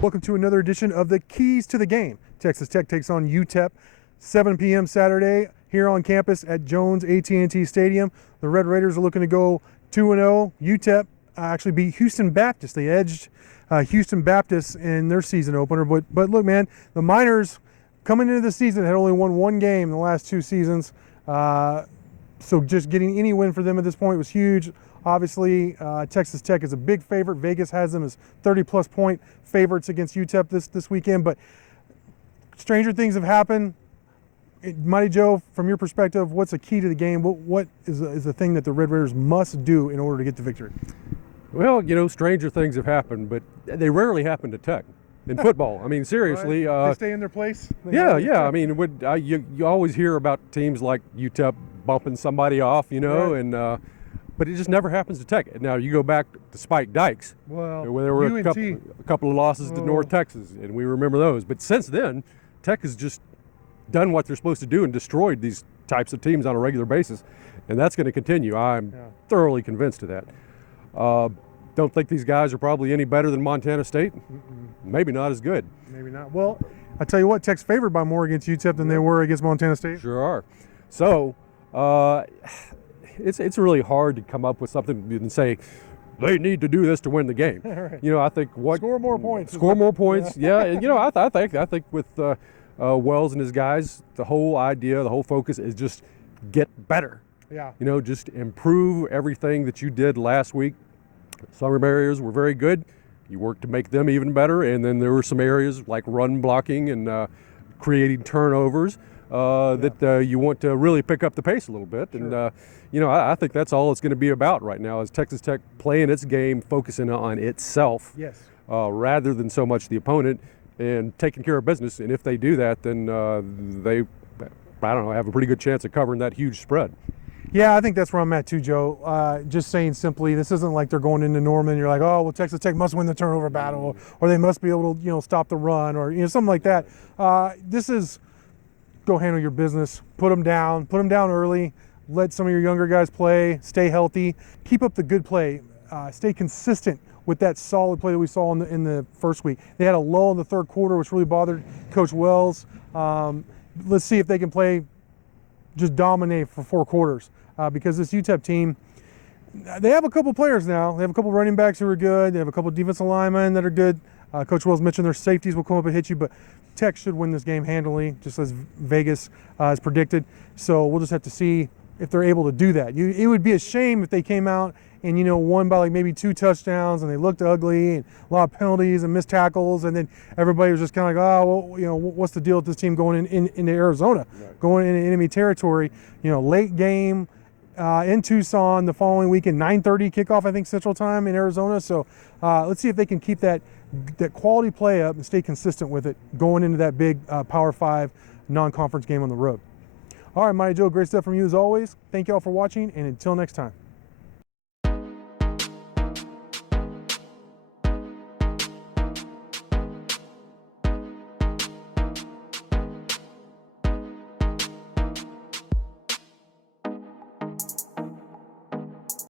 Welcome to another edition of the Keys to the Game. Texas Tech takes on UTEP, 7 p.m. Saturday here on campus at Jones AT&T Stadium. The Red Raiders are looking to go 2-0. UTEP actually beat Houston Baptist. They edged Houston Baptist in their season opener. But look, man, the Miners coming into the season had only won one game in the last two seasons. So just getting any win for them at this point was huge. Obviously, Texas Tech is a big favorite. Vegas has them as 30-plus point favorites against UTEP this weekend. But stranger things have happened. Mighty Joe, from your perspective, what's the key to the game? What is the thing that the Red Raiders must do in order to get the victory? Well, you know, stranger things have happened, but they rarely happen to Tech in football. I mean, seriously. Right. They stay in their place? Yeah. I mean, you always hear about teams like UTEP bumping somebody off, you know, right. and but it just never happens to Tech. Now, you go back to Spike Dykes, well, where there were a couple of losses to North Texas, and we remember those. But since then, Tech has just done what they're supposed to do and destroyed these types of teams on a regular basis, and that's going to continue. I'm thoroughly convinced of that. Don't think these guys are probably any better than Montana State. Maybe not as good. Maybe not. Well, I tell you what, Tech's favored by more against UTEP than they were against Montana State. Sure are. So it's really hard to come up with something and say they need to do this to win the game. Right. You know, I think score more points. Score more points. Yeah. And, you know, I think with Wells and his guys, the whole idea, the whole focus is just get better. Yeah. You know, just improve everything that you did last week. Some areas were very good. You worked to make them even better, and then there were some areas like run blocking and creating turnovers that you want to really pick up the pace a little bit. Sure. And you know, I think that's all it's going to be about right now is Texas Tech playing its game, focusing on itself, yes, rather than so much the opponent, and taking care of business. And if they do that, then they, I don't know, have a pretty good chance of covering that huge spread. Yeah, I think that's where I'm at too, Joe. Just saying simply, this isn't like they're going into Norman. You're like, oh, well, Texas Tech must win the turnover battle, or they must be able to, you know, stop the run, or something like that. This is go handle your business. Put them down early. Let some of your younger guys play. Stay healthy. Keep up the good play. Stay consistent with that solid play that we saw in the first week. They had a lull in the third quarter, which really bothered Coach Wells. Let's see if they can play. Just dominate for 4 quarters because this UTEP team, they have a couple players now. They have a couple running backs who are good. They have a couple defensive linemen that are good. Coach Wells mentioned their safeties will come up and hit you, but Tech should win this game handily, just as Vegas has predicted. So we'll just have to see if they're able to do that. It would be a shame if they came out and, you know, won by like maybe 2 touchdowns and they looked ugly and a lot of penalties and missed tackles, and then everybody was just kind of like, oh, well, you know, what's the deal with this team going into Arizona, going into enemy territory? You know, late game in Tucson the following weekend, 9:30 kickoff, I think, Central Time in Arizona. So let's see if they can keep that quality play up and stay consistent with it going into that big Power 5 non-conference game on the road. All right, Mighty Joe, great stuff from you as always. Thank you all for watching, and until next time.